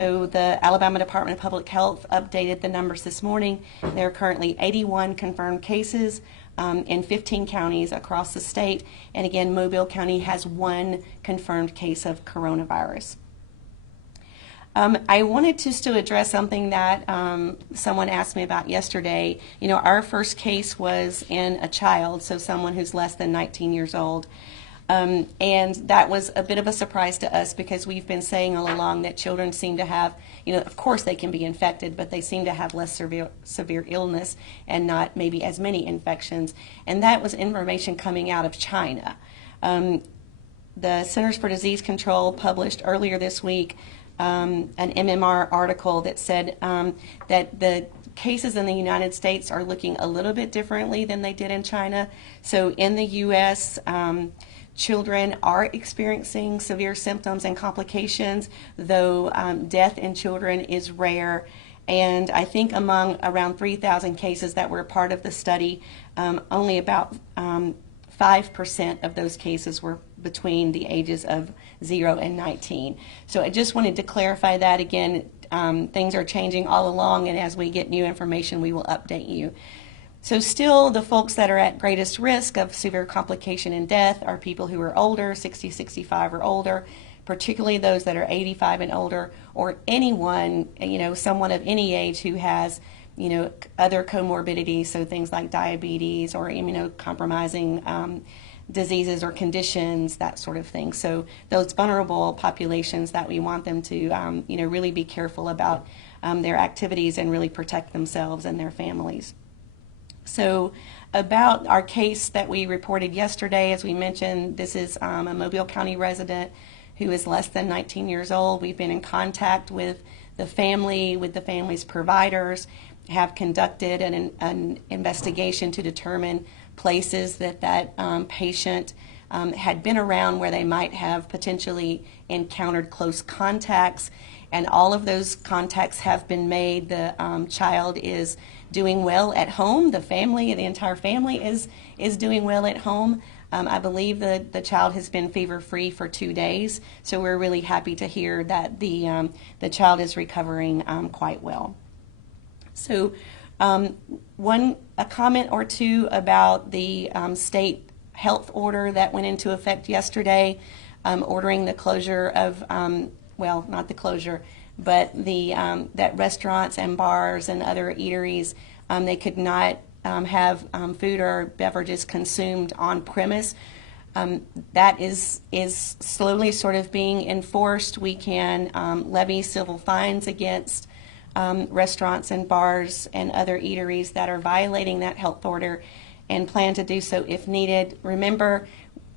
So the Alabama Department of Public Health updated the numbers this morning. There are currently 81 confirmed cases in 15 counties across the state. And again, Mobile County has one confirmed case of coronavirus. I wanted just to address something that someone asked me about yesterday. You know, our first case was in a child, so someone who's less than 19 years old. And that was a bit of a surprise to us because we've been saying all along that children seem to have, you know, of course they can be infected, but they seem to have less severe illness and not maybe as many infections. And that was information coming out of China. The Centers for Disease Control published earlier this week an MMR article that said that the cases in the United States are looking a little bit differently than they did in China. So in the U.S., children are experiencing severe symptoms and complications, though death in children is rare. And I think among around 3,000 cases that were part of the study, only about 5% of those cases were between the ages of 0 and 19. So I just wanted to clarify that again. Things are changing all along, and as we get new information, we will update you. So still, the folks that are at greatest risk of severe complication and death are people who are older, 60, 65 or older, particularly those that are 85 and older, or anyone, you know, someone of any age who has, you know, other comorbidities, so things like diabetes or immunocompromising diseases or conditions, that sort of thing. So those vulnerable populations that we want them to, you know, really be careful about their activities and really protect themselves and their families. So about our case that we reported yesterday, as we mentioned, this is a Mobile County resident who is less than 19 years old. We've been in contact with the family, with the family's providers, have conducted an investigation to determine places that patient had been around where they might have potentially encountered close contacts. And all of those contacts have been made. The child is doing well at home. The family, the entire family is doing well at home. I believe the child has been fever-free for 2 days. So we're really happy to hear that the child is recovering quite well. So a comment or two about the state health order that went into effect yesterday, ordering the closure of well, not the closure, but the that restaurants and bars and other eateries, they could not have food or beverages consumed on premise. That is slowly sort of being enforced. We can levy civil fines against restaurants and bars and other eateries that are violating that health order, and plan to do so if needed. Remember,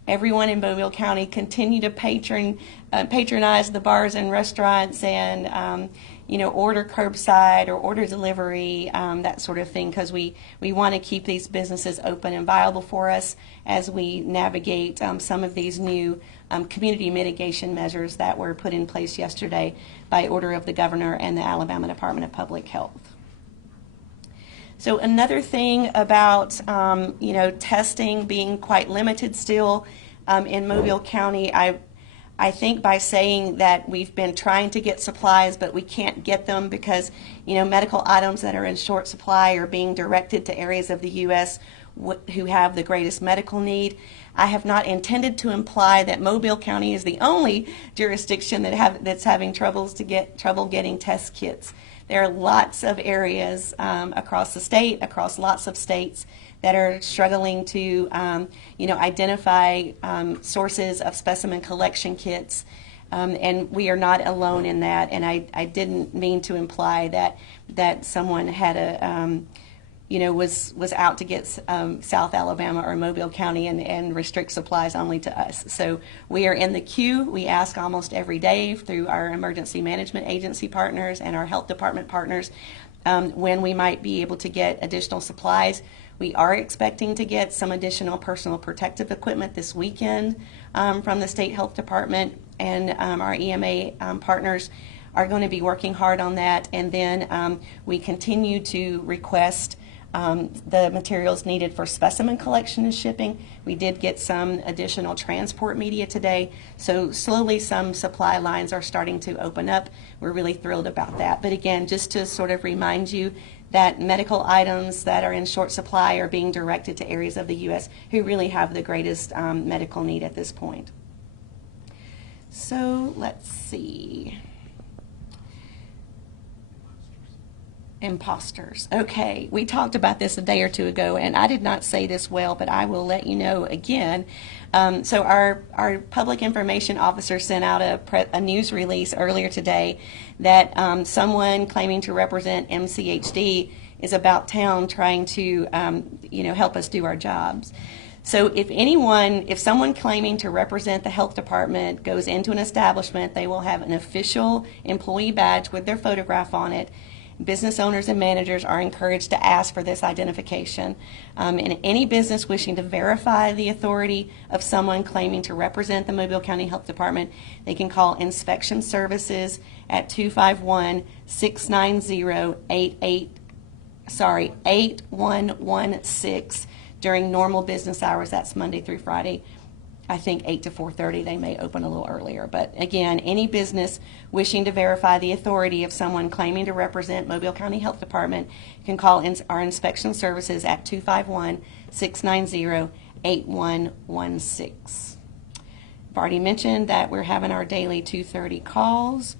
everyone in Mobile County continue to patronize the bars and restaurants and you know, order curbside or order delivery, that sort of thing, because we want to keep these businesses open and viable for us as we navigate some of these new community mitigation measures that were put in place yesterday by order of the governor and the Alabama Department of Public Health. So another thing about you know, testing being quite limited still in Mobile County, I think by saying that we've been trying to get supplies, but we can't get them because, you know, medical items that are in short supply are being directed to areas of the U.S. who have the greatest medical need. I have not intended to imply that Mobile County is the only jurisdiction that's having trouble getting test kits. There are lots of areas across the state, across lots of states, that are struggling to, you know, identify sources of specimen collection kits, and we are not alone in that. And I didn't mean to imply that someone had a, you know, was out to get South Alabama or Mobile County and restrict supplies only to us. So we are in the queue. We ask almost every day through our emergency management agency partners and our health department partners when we might be able to get additional supplies. We are expecting to get some additional personal protective equipment this weekend from the state health department, and our EMA partners are going to be working hard on that. And then we continue to request the materials needed for specimen collection and shipping. We did get some additional transport media today, so slowly some supply lines are starting to open up. We're really thrilled about that. But again, just to sort of remind you that medical items that are in short supply are being directed to areas of the U.S. who really have the greatest medical need at this point. So let's see. Imposters. Okay, we talked about this a day or two ago, and I did not say this well, but I will let you know again. So our public information officer sent out a news release earlier today that someone claiming to represent MCHD is about town trying to help us do our jobs. So if someone claiming to represent the health department goes into an establishment, they will have an official employee badge with their photograph on it. Business owners and managers are encouraged to ask for this identification. And any business wishing to verify the authority of someone claiming to represent the Mobile County Health Department, they can call Inspection Services at 251-690-8116 during normal business hours. That's Monday through Friday. I think 8 to 4:30. They may open a little earlier. But again, any business wishing to verify the authority of someone claiming to represent Mobile County Health Department can call our inspection services at 251-690-8116. I've already mentioned that we're having our daily 2:30 calls.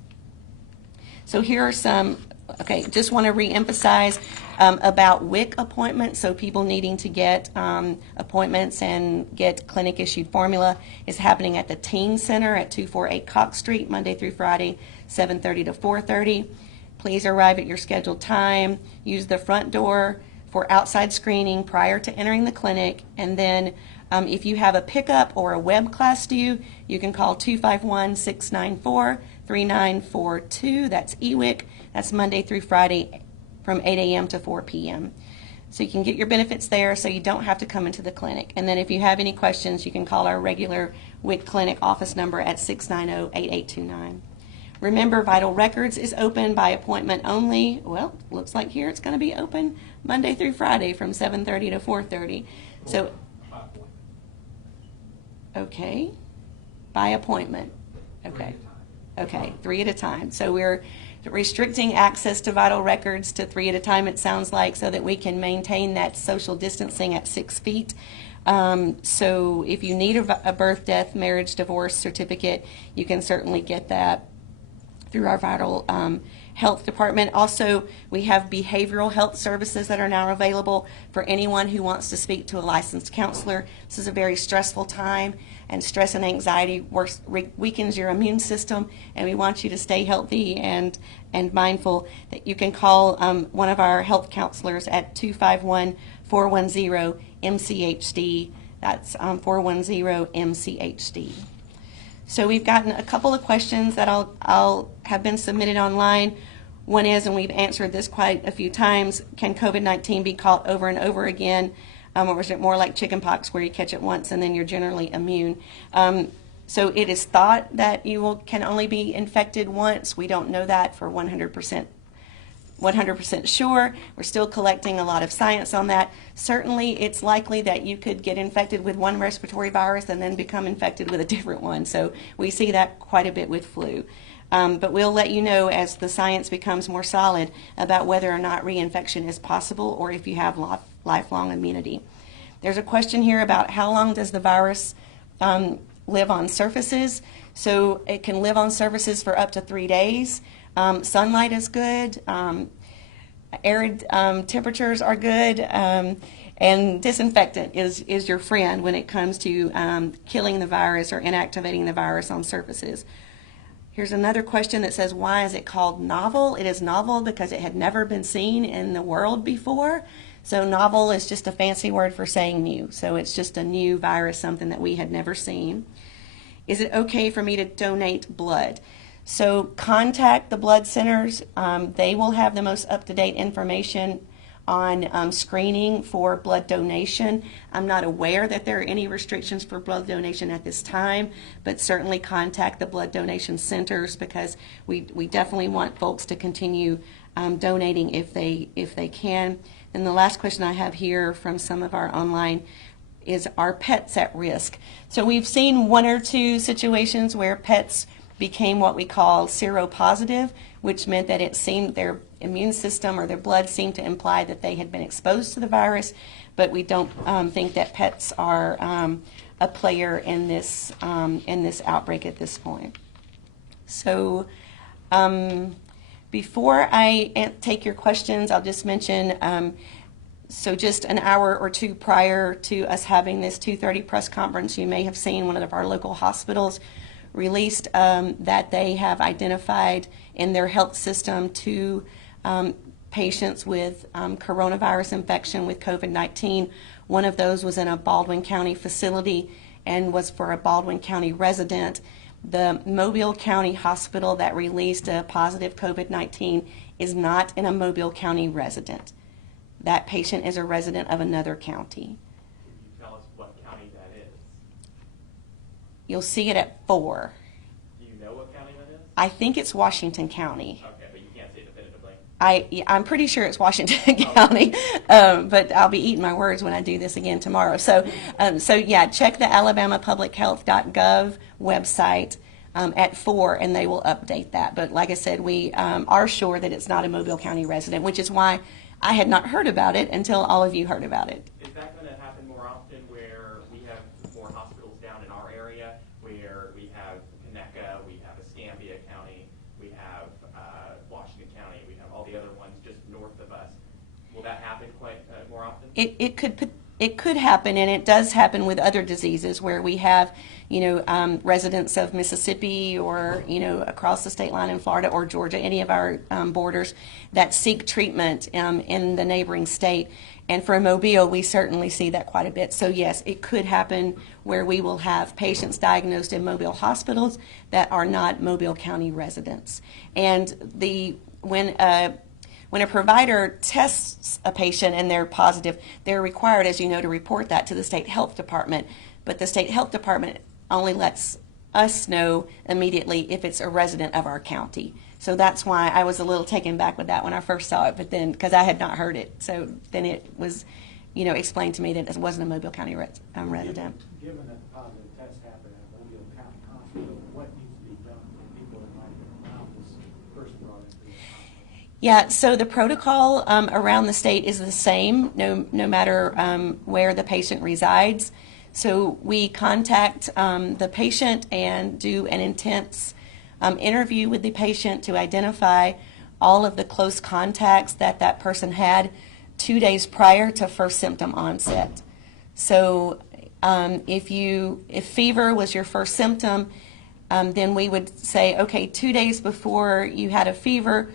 So here are some, just want to reemphasize about WIC appointments. So people needing to get appointments and get clinic-issued formula is happening at the Teen Center at 248 Cox Street, Monday through Friday, 7:30 to 4:30. Please arrive at your scheduled time. Use the front door for outside screening prior to entering the clinic. And then if you have a pickup or a web class due, you can call 251-694-3942. That's EWIC. That's Monday through Friday from 8 a.m. to 4 p.m. So you can get your benefits there so you don't have to come into the clinic. And then if you have any questions, you can call our regular WIC clinic office number at 690-8829. Remember, Vital Records is open by appointment only. Well, looks like here it's going to be open Monday through Friday from 7:30 to 4:30. So, okay, by appointment. Okay, 3 at a time. So we're restricting access to Vital Records to 3 at a time, it sounds like, so that we can maintain that social distancing at 6 feet. So if you need a birth, death, marriage, divorce certificate, you can certainly get that through our Vital Health Department. Also, we have behavioral health services that are now available for anyone who wants to speak to a licensed counselor. This is a very stressful time, and stress and anxiety weakens your immune system, and we want you to stay healthy and mindful. That you can call one of our health counselors at 251-410-MCHD. That's 410-MCHD. So we've gotten a couple of questions that I'll have been submitted online. One is, and we've answered this quite a few times, can COVID-19 be caught over and over again? Or is it more like chickenpox where you catch it once and then you're generally immune? So it is thought that you can only be infected once. We don't know that for 100% sure. We're still collecting a lot of science on that. Certainly, it's likely that you could get infected with one respiratory virus and then become infected with a different one. So we see that quite a bit with flu. But we'll let you know as the science becomes more solid about whether or not reinfection is possible or if you have lifelong immunity. There's a question here about how long does the virus live on surfaces. So it can live on surfaces for up to 3 days. Sunlight is good. Arid temperatures are good. And disinfectant is your friend when it comes to killing the virus or inactivating the virus on surfaces. Here's another question that says, why is it called novel? It is novel because it had never been seen in the world before. So novel is just a fancy word for saying new. So it's just a new virus, something that we had never seen. Is it okay for me to donate blood? So contact the blood centers. They will have the most up-to-date information on screening for blood donation. I'm not aware that there are any restrictions for blood donation at this time, but certainly contact the blood donation centers, because we definitely want folks to continue donating if they can. And the last question I have here from some of our online is, are pets at risk? So we've seen one or two situations where pets became what we call seropositive, which meant that it seemed their immune system or their blood seemed to imply that they had been exposed to the virus, but we don't think that pets are a player in this outbreak at this point. So before I take your questions, I'll just mention, so just an hour or two prior to us having this 2:30 press conference, you may have seen one of our local hospitals released that they have identified in their health system 2 patients with coronavirus infection with COVID-19. One of those was in a Baldwin County facility and was for a Baldwin County resident. The Mobile County hospital that released a positive COVID-19 is not in a Mobile County resident. That patient is a resident of another county. Can you tell us what county that is? You'll see it at 4. Do you know what county that is? I think it's Washington County. Okay, but you can't say definitively. I'm pretty sure it's Washington County, but I'll be eating my words when I do this again tomorrow. So yeah, check the alabamapublichealth.gov website at 4, and they will update that. But like I said, we are sure that it's not a Mobile County resident, which is why I had not heard about it until all of you heard about it. Is that going to happen more often, where we have more hospitals down in our area, where we have Conecuh, we have Escambia County, we have Washington County, we have all the other ones just north of us? Will that happen quite more often? It could happen, and it does happen with other diseases where we have, residents of Mississippi or, across the state line in Florida or Georgia, any of our borders that seek treatment in the neighboring state. And for Mobile, we certainly see that quite a bit. So yes, it could happen where we will have patients diagnosed in Mobile hospitals that are not Mobile County residents. And when a provider tests a patient and they're positive, they're required, as you know, to report that to the state health department. But the state health department only lets us know immediately if it's a resident of our county. So that's why I was a little taken back with that when I first saw it, but then, because I had not heard it. So then it was, explained to me that it wasn't a Mobile County resident. Given that the positive test happened at Mobile County Hospital, what needs to be done for people that might have found this first brought into the hospital? Yeah, so the protocol around the state is the same, no matter where the patient resides. So we contact the patient and do an intense interview with the patient to identify all of the close contacts that person had 2 days prior to first symptom onset. So if fever was your first symptom, then we would say, okay, 2 days before you had a fever,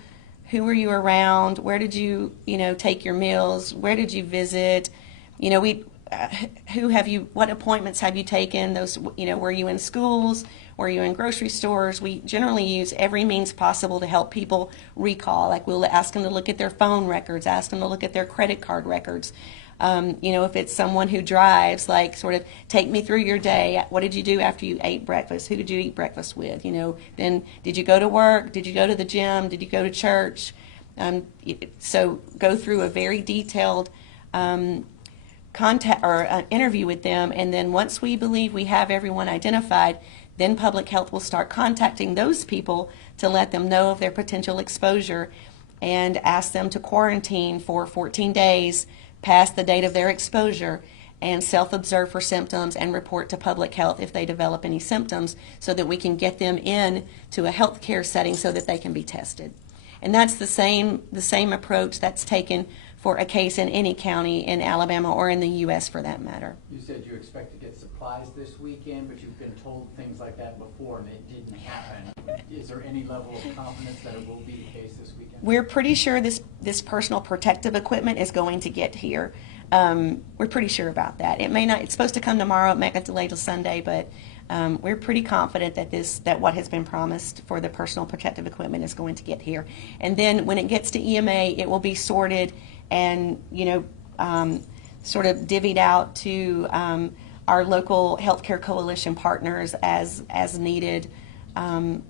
who were you around? Where did you, take your meals? Where did you visit? What appointments have you taken? Those, were you in schools? Were you in grocery stores? We generally use every means possible to help people recall. Like we'll ask them to look at their phone records, ask them to look at their credit card records. If it's someone who drives, like sort of take me through your day. What did you do after you ate breakfast? Who did you eat breakfast with? Then did you go to work? Did you go to the gym? Did you go to church? So go through a very detailed contact or interview with them, and then once we believe we have everyone identified, then public health will start contacting those people to let them know of their potential exposure and ask them to quarantine for 14 days past the date of their exposure and self-observe for symptoms and report to public health if they develop any symptoms, so that we can get them in to a healthcare setting so that they can be tested. And that's the same approach that's taken for a case in any county in Alabama or in the U.S. for that matter. You said you expect to get supplies this weekend, but you've been told things like that before and it didn't happen. Is there any level of confidence that it will be the case this weekend? We're pretty sure this personal protective equipment is going to get here. We're pretty sure about that. It may not. It's supposed to come tomorrow. It may get delayed till Sunday, but we're pretty confident that what has been promised for the personal protective equipment is going to get here. And then when it gets to EMA, it will be sorted and, sort of divvied out to our local healthcare coalition partners as needed. And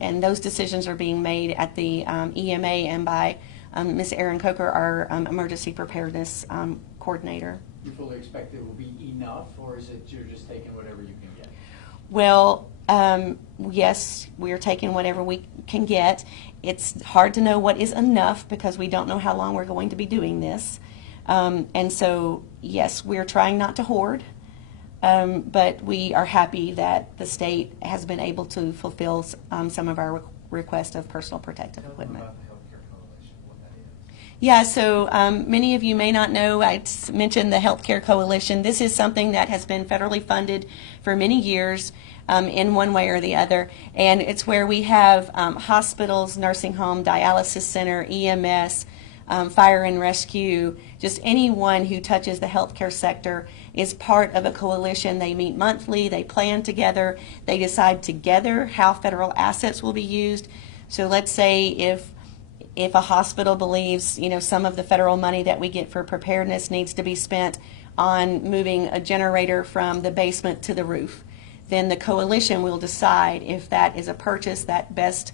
those decisions are being made at the EMA and by Ms. Erin Coker, our emergency preparedness coordinator. You fully expect it will be enough, or is it you're just taking whatever you can get? Well, yes, we are taking whatever we can get. It's hard to know what is enough because we don't know how long we're going to be doing this. And so, yes, we're trying not to hoard, but we are happy that the state has been able to fulfill some of our request of personal protective equipment. About the healthcare coalition, what that is. Yeah, so many of you may not know, I mentioned the Healthcare Coalition. This is something that has been federally funded for many years in one way or the other. And it's where we have hospitals, nursing home, dialysis center, EMS, fire and rescue, just anyone who touches the healthcare sector is part of a coalition. They meet monthly, they plan together, they decide together how federal assets will be used. So let's say if a hospital believes, some of the federal money that we get for preparedness needs to be spent on moving a generator from the basement to the roof, then the coalition will decide if that is a purchase that best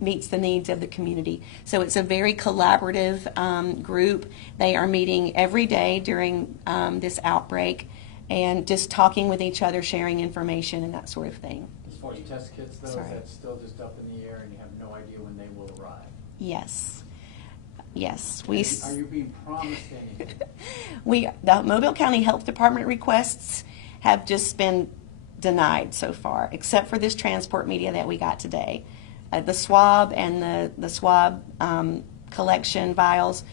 meets the needs of the community. So it's a very collaborative group. They are meeting every day during this outbreak and just talking with each other, sharing information and that sort of thing. As far as test kits, though, Sorry. is that still just up in the air and you have no idea when they will arrive? Yes. Yes. Are you being promised anything? The Mobile County Health Department requests have just been denied so far, except for this transport media that we got today. The swab and the swab collection vials,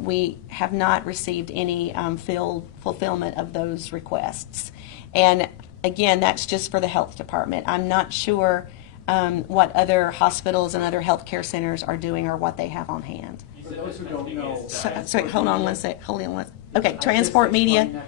we have not received any fulfillment of those requests. And again, that's just for the health department. I'm not sure what other hospitals and other healthcare centers are doing or what they have on hand. For those who don't know. Sorry, hold on one sec. Okay, transport media.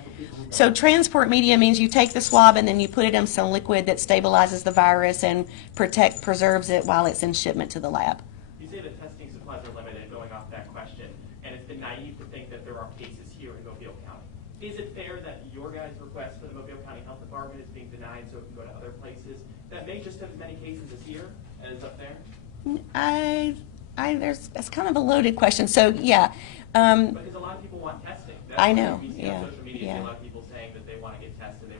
So transport media means you take the swab and then you put it in some liquid that stabilizes the virus and preserves it while it's in shipment to the lab. You say that testing supplies are limited, going off that question, and it's been naive to think that there are cases here in Mobile County. Is it fair that your guys' request for the Mobile County Health Department is being denied so it can go to other places that may just have as many cases as here as up there? That's kind of a loaded question. So yeah. Because a lot of people want testing. That's I know, what we see yeah, on social media. yeah. See a lot of people saying that they want to get tested, they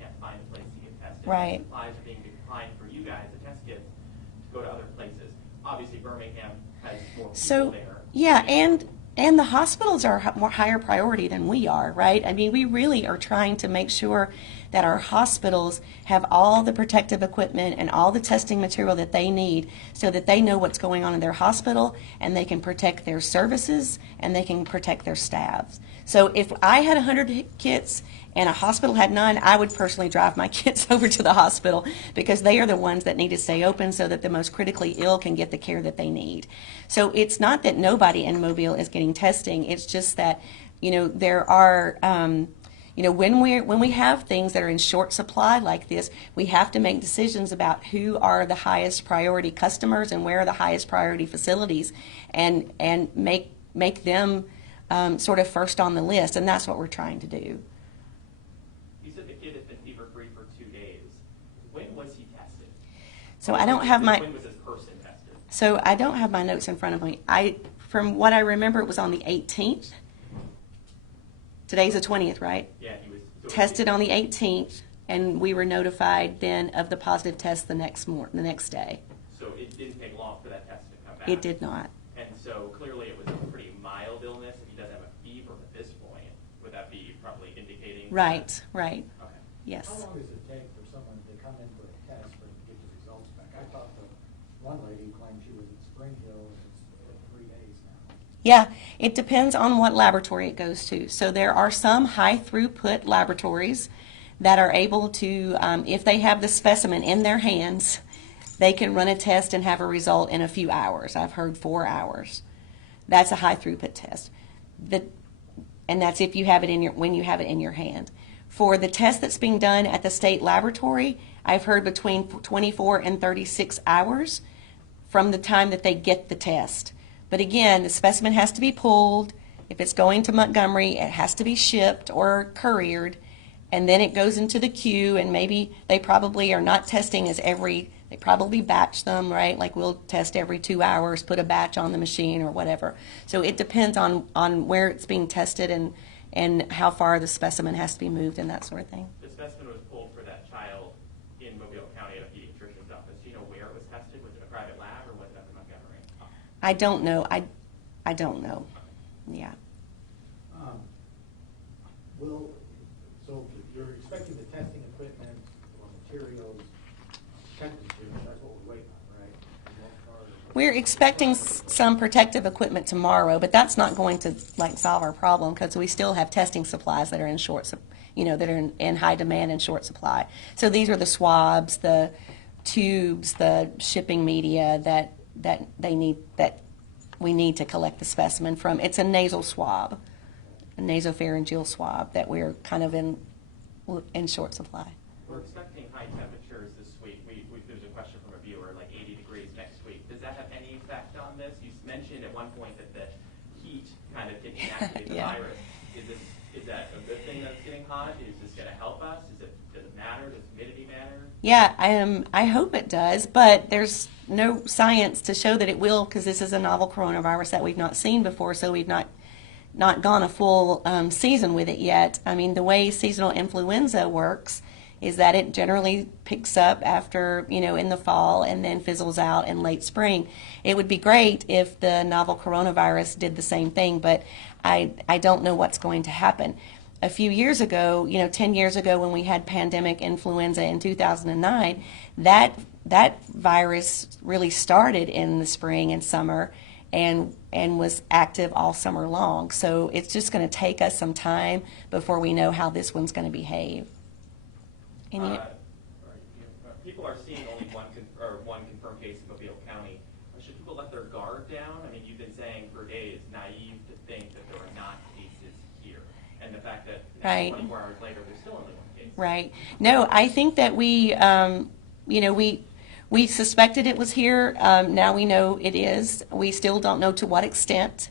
can't find a place to get tested. Right. Supplies are being declined for you guys, the test kits, to go to other places. Obviously, Birmingham has more people So there. yeah, and the hospitals are more higher priority than we are, right? I mean, we really are trying to make sure that our hospitals have all the protective equipment and all the testing material that they need so that they know what's going on in their hospital and they can protect their services and they can protect their staffs. So if I had 100 kits and a hospital had none, I would personally drive my kids over to the hospital because they are the ones that need to stay open so that the most critically ill can get the care that they need. So it's not that nobody in Mobile is getting testing. It's just that, there are, when we have things that are in short supply like this, we have to make decisions about who are the highest priority customers and where are the highest priority facilities and make them sort of first on the list. And that's what we're trying to do. You said the kid has been fever-free for 2 days. When was he tested? So I don't have When was this person tested? So I don't have my notes in front of me. From what I remember, it was on the 18th. Today's the 20th, right? Yeah, he was Tested on the 18th, and we were notified then of the positive test the next day. So it didn't take long for that test to come back. It did not. And so clearly it was a pretty mild illness. If he doesn't have a fever at this point, would that be probably indicating? Right. Okay. Yes. How long does it take for someone to come in for a test for to get the results back? I talked to one lady who claimed she was in Spring Hill, and it's 3 days now. Yeah, it depends on what laboratory it goes to. So there are some high throughput laboratories that are able to, if they have the specimen in their hands, they can run a test and have a result in a few hours. I've heard 4 hours. That's a high throughput test. And that's if you have it when you have it in your hand. For the test that's being done at the state laboratory, I've heard between 24 and 36 hours from the time that they get the test. But again, the specimen has to be pulled. If it's going to Montgomery, it has to be shipped or couriered, and then it goes into the queue, and maybe they probably are not testing they probably batch them, right? Like we'll test every 2 hours, put a batch on the machine or whatever. So it depends on where it's being tested and how far the specimen has to be moved and that sort of thing. The specimen was pulled for that child in Mobile County at a pediatrician's office. Do you know where it was tested? Was it a private lab or was it up in Montgomery? I don't know. I don't know. Yeah. So you're expecting the testing equipment or materials, temperature, that's what we're waiting on, right? We're expecting some protective equipment tomorrow, but that's not going to solve our problem because we still have testing supplies that are in that are in high demand and short supply. So these are the swabs, the tubes, the shipping media that we need to collect the specimen from. It's a nasal swab, a nasopharyngeal swab that we're kind of in short supply. We're expecting high temperatures this week. There's a question from a viewer, like 80 degrees next week. Does that have any effect on this? You mentioned at one point that the heat kind of can inactivate the Yeah. virus. Is that a good thing that's getting hot? Is this going to help us? Does it matter? Does humidity matter? Yeah, I hope it does, but there's no science to show that it will because this is a novel coronavirus that we've not seen before, so we've not gone a full season with it yet. I mean, the way seasonal influenza works is that it generally picks up after, in the fall and then fizzles out in late spring. It would be great if the novel coronavirus did the same thing, but I don't know what's going to happen. A few years ago, 10 years ago when we had pandemic influenza in 2009, that virus really started in the spring and summer and was active all summer long. So it's just going to take us some time before we know how this one's going to behave. People are seeing only one confirmed case in Mobile County. Should people let their guard down? I mean, you've been saying for days, naive to think that there are not cases here. And the fact that Right. 24 hours later, there's still only one case. Right. No, I think that we suspected it was here. Now we know it is. We still don't know to what extent.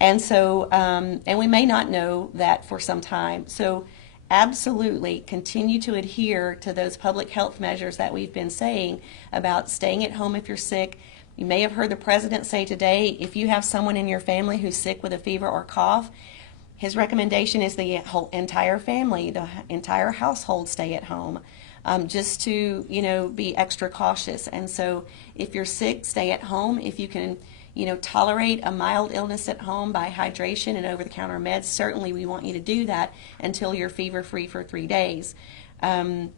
And so, and we may not know that for some time. So absolutely continue to adhere to those public health measures that we've been saying about staying at home if you're sick. You may have heard the president say today, if you have someone in your family who's sick with a fever or cough, his recommendation is the whole entire family, the entire household stay at home, just to, be extra cautious. And so if you're sick, stay at home. If you can, tolerate a mild illness at home by hydration and over-the-counter meds, certainly we want you to do that until you're fever-free for 3 days. Remember,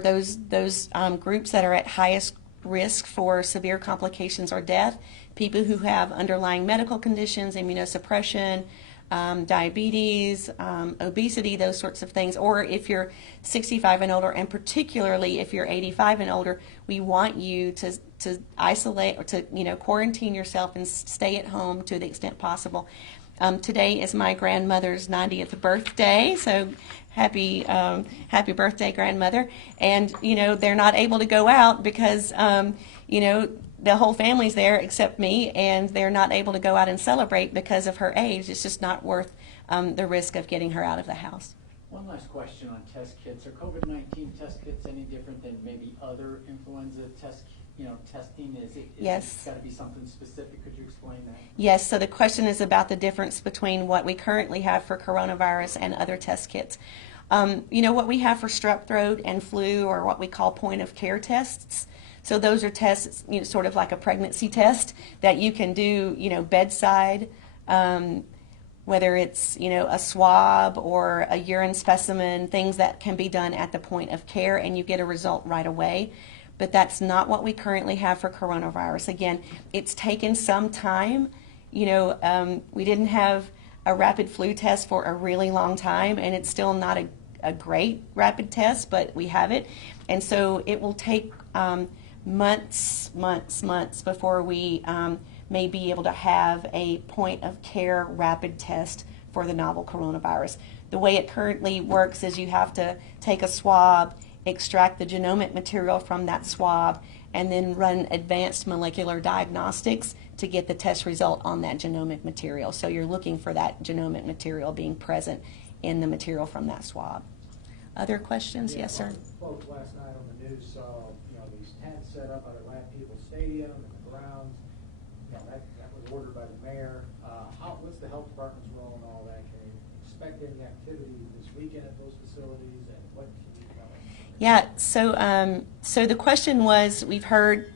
those groups that are at highest risk for severe complications or death, people who have underlying medical conditions, immunosuppression, diabetes, obesity, those sorts of things, or if you're 65 and older, and particularly if you're 85 and older, we want you to isolate or to quarantine yourself and stay at home to the extent possible. Today is my grandmother's 90th birthday, so happy birthday, grandmother. And they're not able to go out because the whole family's there except me, and they're not able to go out and celebrate because of her age. It's just not worth the risk of getting her out of the house. One last question on test kits. Are COVID-19 test kits any different than maybe other influenza testing? Yes. It's got to be something specific. Could you explain that? Yes, so the question is about the difference between what we currently have for coronavirus and other test kits. What we have for strep throat and flu are what we call point-of-care tests. So those are tests, sort of like a pregnancy test that you can do, bedside, whether it's, a swab or a urine specimen, things that can be done at the point of care, and you get a result right away. But that's not what we currently have for coronavirus. Again, it's taken some time. We didn't have a rapid flu test for a really long time, and it's still not a great rapid test, but we have it. And so it will take months before we may be able to have a point of care rapid test for the novel coronavirus. The way it currently works is you have to take a swab, extract the genomic material from that swab, and then run advanced molecular diagnostics to get the test result on that genomic material. So you're looking for that genomic material being present in the material from that swab. Other questions? Yes, sir. Folks last night on the news saw, these tents set up at Atlanta People's Stadium and the grounds. That was ordered by the mayor. What's the health department's role in all that? Can you expect any activity this weekend at those facilities, and what can you tell us? Yeah, so the question was, we've heard,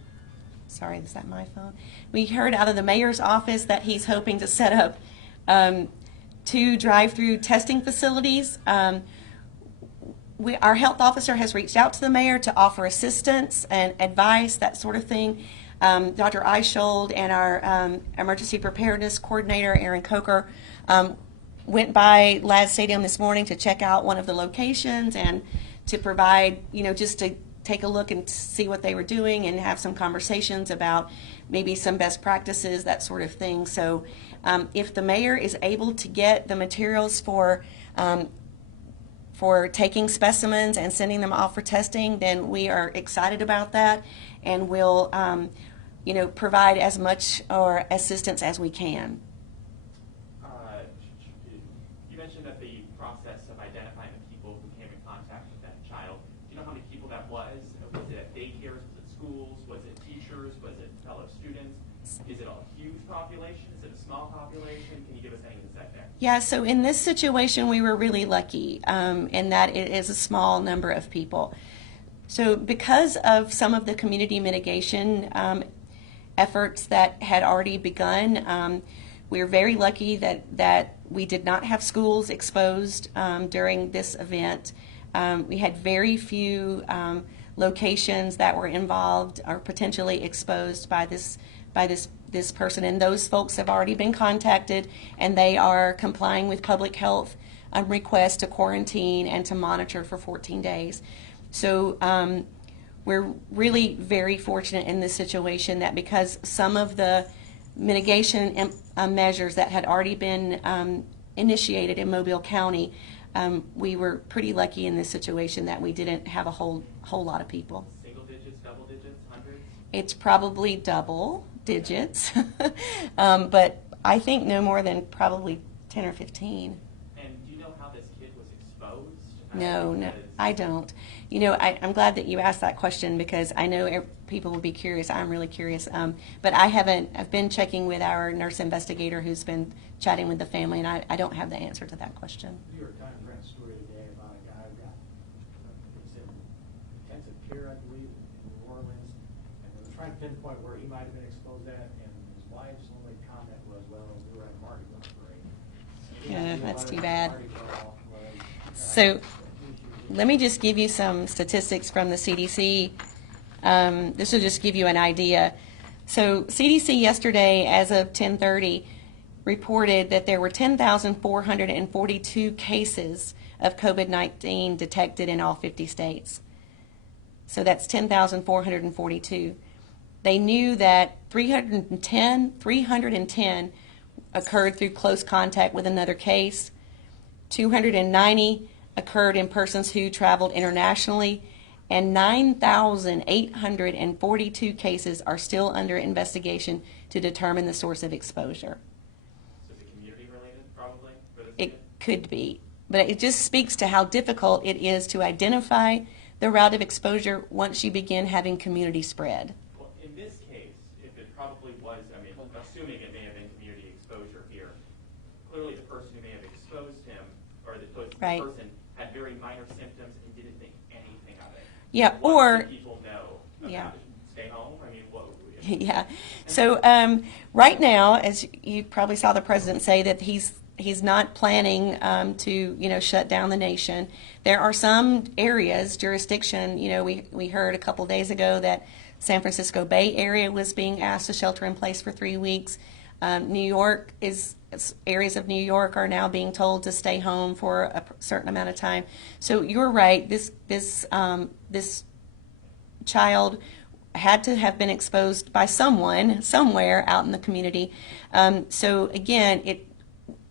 sorry, is that my phone? We heard out of the mayor's office that he's hoping to set up 2 drive-through testing facilities. Our health officer has reached out to the mayor to offer assistance and advice, that sort of thing. Dr. Eishold and our emergency preparedness coordinator, Aaron Coker, went by Ladd Stadium this morning to check out one of the locations and to provide, just to take a look and see what they were doing and have some conversations about maybe some best practices, that sort of thing. So if the mayor is able to get the materials for taking specimens and sending them off for testing, then we are excited about that, and we'll provide as much or assistance as we can. You mentioned that the process of identifying the people who came in contact with that child, do you know how many people that was? Was it at daycares? Was it schools? Was it teachers? Was it fellow students? Is it a huge population? Is it a small population? Can you give us any insight there? Yeah, so in this situation, we were really lucky in that it is a small number of people. So because of some of the community mitigation efforts that had already begun, we're very lucky that we did not have schools exposed during this event. We had very few locations that were involved or potentially exposed by this person, and those folks have already been contacted, and they are complying with public health requests to quarantine and to monitor for 14 days. So we're really very fortunate in this situation that because some of the mitigation measures that had already been initiated in Mobile County, we were pretty lucky in this situation that we didn't have a whole lot of people. Single digits, double digits, hundreds? It's probably double digits, but I think no more than probably 10 or 15. And do you know how this kid was exposed? No, I don't. I'm glad that you asked that question because I know people will be curious. I'm really curious. But I've been checking with our nurse investigator who's been chatting with the family, and I don't have the answer to that question. New York Times ran a story today about a guy who got, it's in intensive care, I believe, in New Orleans, and they were trying to pinpoint where he might have been exposed at, and his wife's only comment was, well, we were at a Mardi Gras parade. Yeah, that's too bad. So let me just give you some statistics from the CDC. This will just give you an idea. So CDC yesterday, as of 10:30, reported that there were 10,442 cases of COVID-19 detected in all 50 states. So that's 10,442. They knew that 310 occurred through close contact with another case. 290 occurred in persons who traveled internationally, and 9,842 cases are still under investigation to determine the source of exposure. So is it community related, probably, for this It kid? could be, but it just speaks to how difficult it is to identify the route of exposure once you begin having community spread. Well, in this case, if it probably was, assuming it may have been community exposure here, clearly the person who may have exposed him, or the Right. person, had very minor symptoms and didn't think anything of it. Yeah, What or do people know about Yeah. it? Stay home? yeah. So right now, as you probably saw the president say that he's not planning to shut down the nation. There are some areas, jurisdiction. We heard a couple days ago that San Francisco Bay Area was being asked to shelter in place for 3 weeks. New York areas of New York are now being told to stay home for a certain amount of time. So you're right. This child had to have been exposed by someone somewhere out in the community. So again,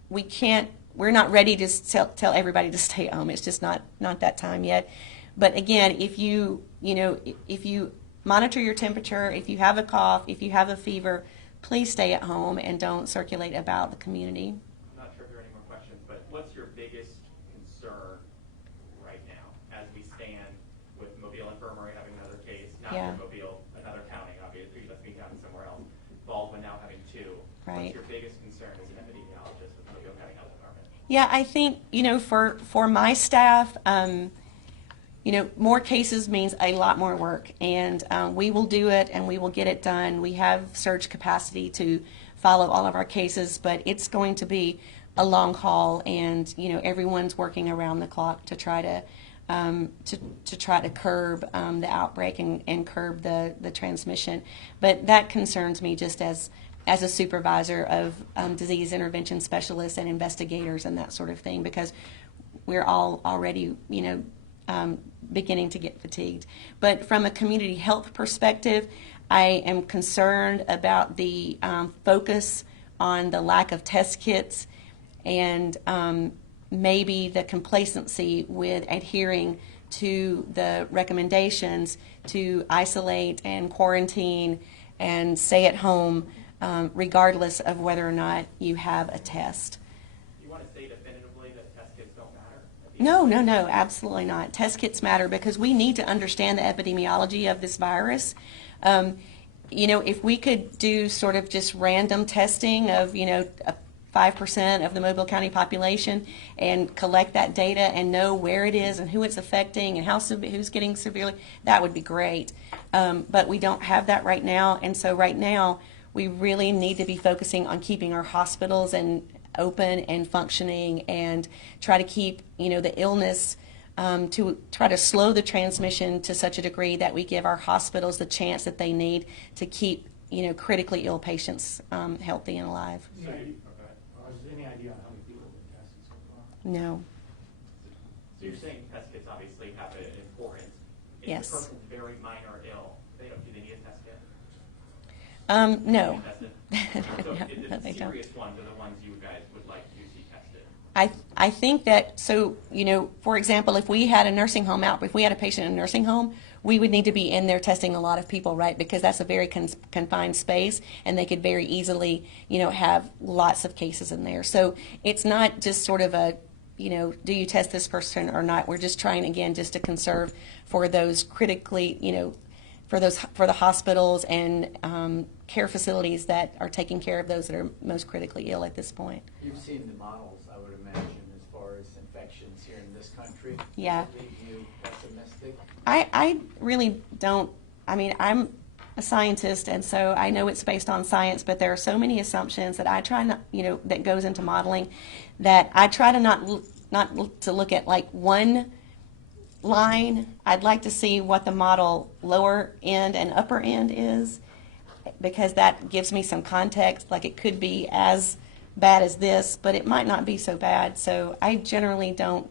we can't we're not ready to tell everybody to stay at home. It's just not that time yet. But again, if you monitor your temperature, if you have a cough, if you have a fever, please stay at home and don't circulate about the community. I'm not sure if there are any more questions, but what's your biggest concern right now as we stand with Mobile Infirmary having another case, not Yeah. in Mobile, another county, obviously, that's being done somewhere else, Baldwin now having two. Right. What's your biggest concern as an epidemiologist with Mobile County Health Department? Yeah, I think, for my staff, more cases means a lot more work, and we will do it and we will get it done. We have surge capacity to follow all of our cases, but it's going to be a long haul, and everyone's working around the clock to try to curb the outbreak and curb the transmission. But that concerns me just as a supervisor of disease intervention specialists and investigators and that sort of thing, because we're all already beginning to get fatigued. But from a community health perspective, I am concerned about the focus on the lack of test kits and maybe the complacency with adhering to the recommendations to isolate and quarantine and stay at home regardless of whether or not you have a test. You want to say definitively that test kits don't matter? No, absolutely not. Test kits matter because we need to understand the epidemiology of this virus. If we could do sort of just random testing of, 5% of the Mobile County population and collect that data and know where it is and who it's affecting and who's getting severely, that would be great. But we don't have that right now, and so right now we really need to be focusing on keeping our hospitals open and functioning and try to keep, the illness to try to slow the transmission to such a degree that we give our hospitals the chance that they need to keep, critically ill patients healthy and alive. Is there any idea on how many people have been tested so far? No. So you're saying test kits obviously have an importance. If Yes. the person's very minor ill, do they need a test kit? No. So No, the they don't. serious ones are the ones you guys would like to see tested. I think that, for example, if we had a nursing home if we had a patient in a nursing home, we would need to be in there testing a lot of people, right? Because that's a very confined space, and they could very easily, have lots of cases in there. So it's not just sort of a, do you test this person or not? We're just trying, again, just to conserve for those critically, for the hospitals and care facilities that are taking care of those that are most critically ill at this point. You've seen the models, I would imagine, as far as infections here in this country. Yeah. Does that leave you pessimistic? I really don't. I mean, I'm a scientist, and so I know it's based on science, but there are so many assumptions that I try not, that goes into modeling, that I try to not to look at like one line. I'd like to see what the model lower end and upper end is, because that gives me some context. Like, it could be as bad as this, but it might not be so bad. So I generally don't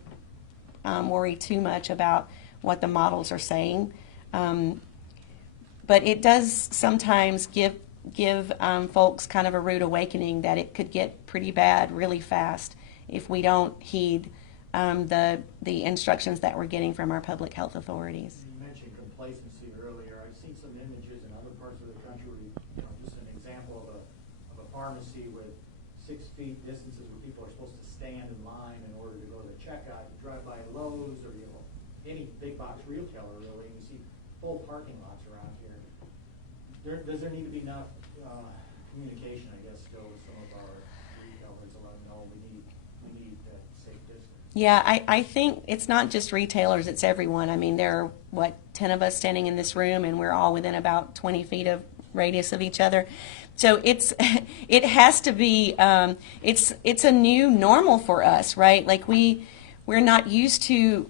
worry too much about what the models are saying. But it does sometimes give folks kind of a rude awakening that it could get pretty bad really fast if we don't heed the instructions that we're getting from our public health authorities. You mentioned complacency earlier. I've seen some images in other parts of the country where, just an example of a pharmacy with 6 feet distances where people are supposed to stand in line in order to go to the checkout. You drive by Lowe's or any big box retailer really, and you see full parking lots around here. Does there need to be enough communication, I guess, still with some of our retailers to let them know we need that safe distance? Yeah, I think it's not just retailers, it's everyone. I mean, there are, 10 of us standing in this room, and we're all within about 20 feet of radius of each other. So it has to be, it's a new normal for us, right? Like, we're not used to,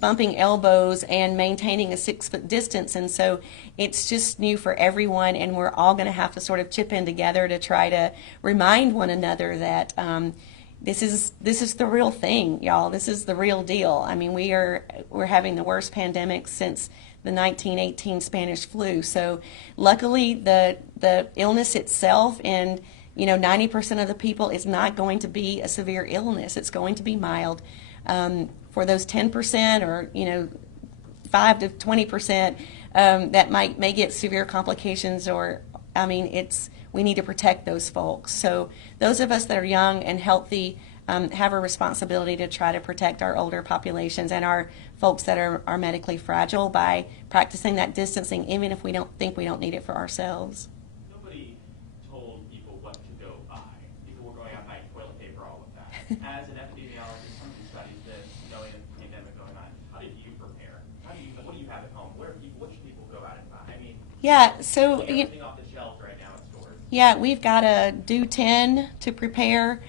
bumping elbows and maintaining a 6-foot distance, and so it's just new for everyone, and we're all going to have to sort of chip in together to try to remind one another that this is the real thing, y'all. This is the real deal. I mean, we're having the worst pandemic since the 1918 Spanish flu. So luckily, the illness itself and 90% of the people, it's not going to be a severe illness. It's going to be mild. For those 10% or, 5 to 20% that may get severe complications, or, we need to protect those folks. So those of us that are young and healthy have a responsibility to try to protect our older populations and our folks that are medically fragile by practicing that distancing, even if we don't think we don't need it for ourselves. Nobody told people what to go buy. People were going out buying toilet paper, all of that. As an epidemiologist, some of these studies that knowing the pandemic going on, how did you prepare? What do you have at home? What should people go out and buy? Yeah, so everything off the shelves right now in stores. yeah, we've got a Do 10 to prepare.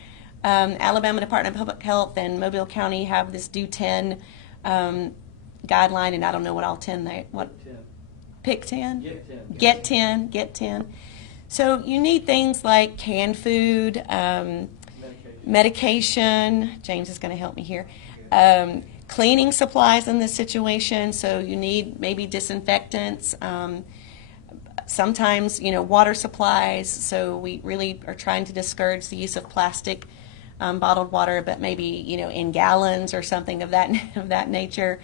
Alabama Department of Public Health and Mobile County have this Do 10 guideline, and I don't know what all 10 they what. 10. Pick 10? Get 10. Get 10. Get 10. So you need things like canned food, medication. James is going to help me here. Cleaning supplies in this situation. So you need maybe disinfectants. Sometimes, water supplies. So we really are trying to discourage the use of plastic bottled water, but maybe, in gallons or something of that nature.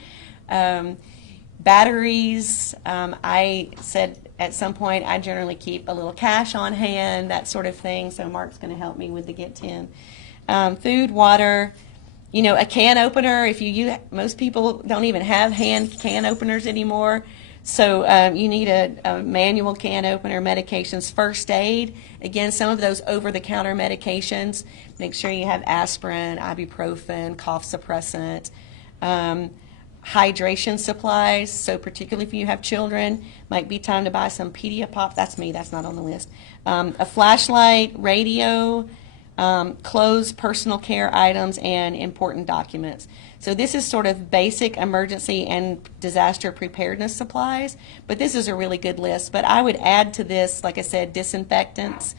Batteries. I said at some point I generally keep a little cash on hand, that sort of thing. So Mark's going to help me with the Get 10. Food, water, a can opener. Most people don't even have hand can openers anymore. So you need a manual can opener, medications, first aid. Again, some of those over-the-counter medications. Make sure you have aspirin, ibuprofen, cough suppressant. Hydration supplies, so particularly if you have children, might be time to buy some Pediapop. That's me, that's not on the list. A flashlight, radio, clothes, personal care items, and important documents. So this is sort of basic emergency and disaster preparedness supplies, but this is a really good list. But I would add to this, like I said, disinfectants,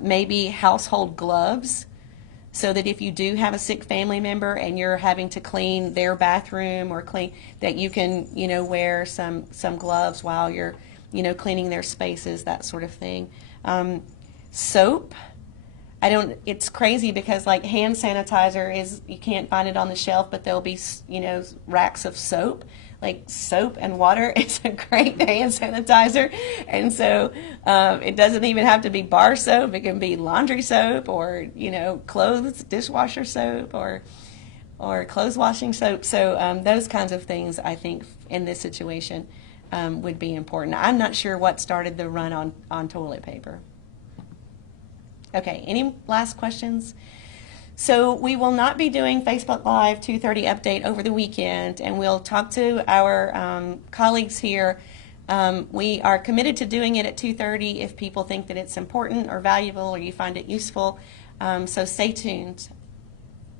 maybe household gloves, so that if you do have a sick family member and you're having to clean their bathroom or clean, that you can, wear some gloves while you're, cleaning their spaces, that sort of thing. Soap. It's crazy because like hand sanitizer you can't find it on the shelf, but there'll be, racks of soap. Like soap and water, it's a great hand sanitizer. And so it doesn't even have to be bar soap. It can be laundry soap or, clothes, dishwasher soap or clothes washing soap. So those kinds of things, I think, in this situation would be important. I'm not sure what started the run on toilet paper. Okay, any last questions? So we will not be doing Facebook Live 2:30 update over the weekend, and we'll talk to our colleagues here. We are committed to doing it at 2:30 if people think that it's important or valuable or you find it useful. So stay tuned.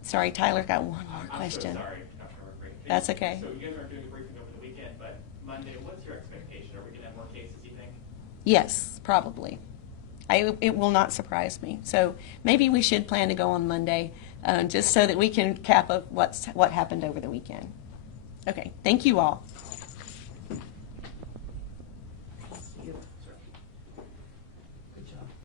Sorry, Tyler's got one more question. I'm so sorry, Dr. Murphy. That's okay. So you guys aren't doing a briefing over the weekend, but Monday, what's your expectation? Are we going to have more cases, you think? Yes, probably. It will not surprise me. So maybe we should plan to go on Monday, just so that we can cap up what happened over the weekend. Okay, thank you all.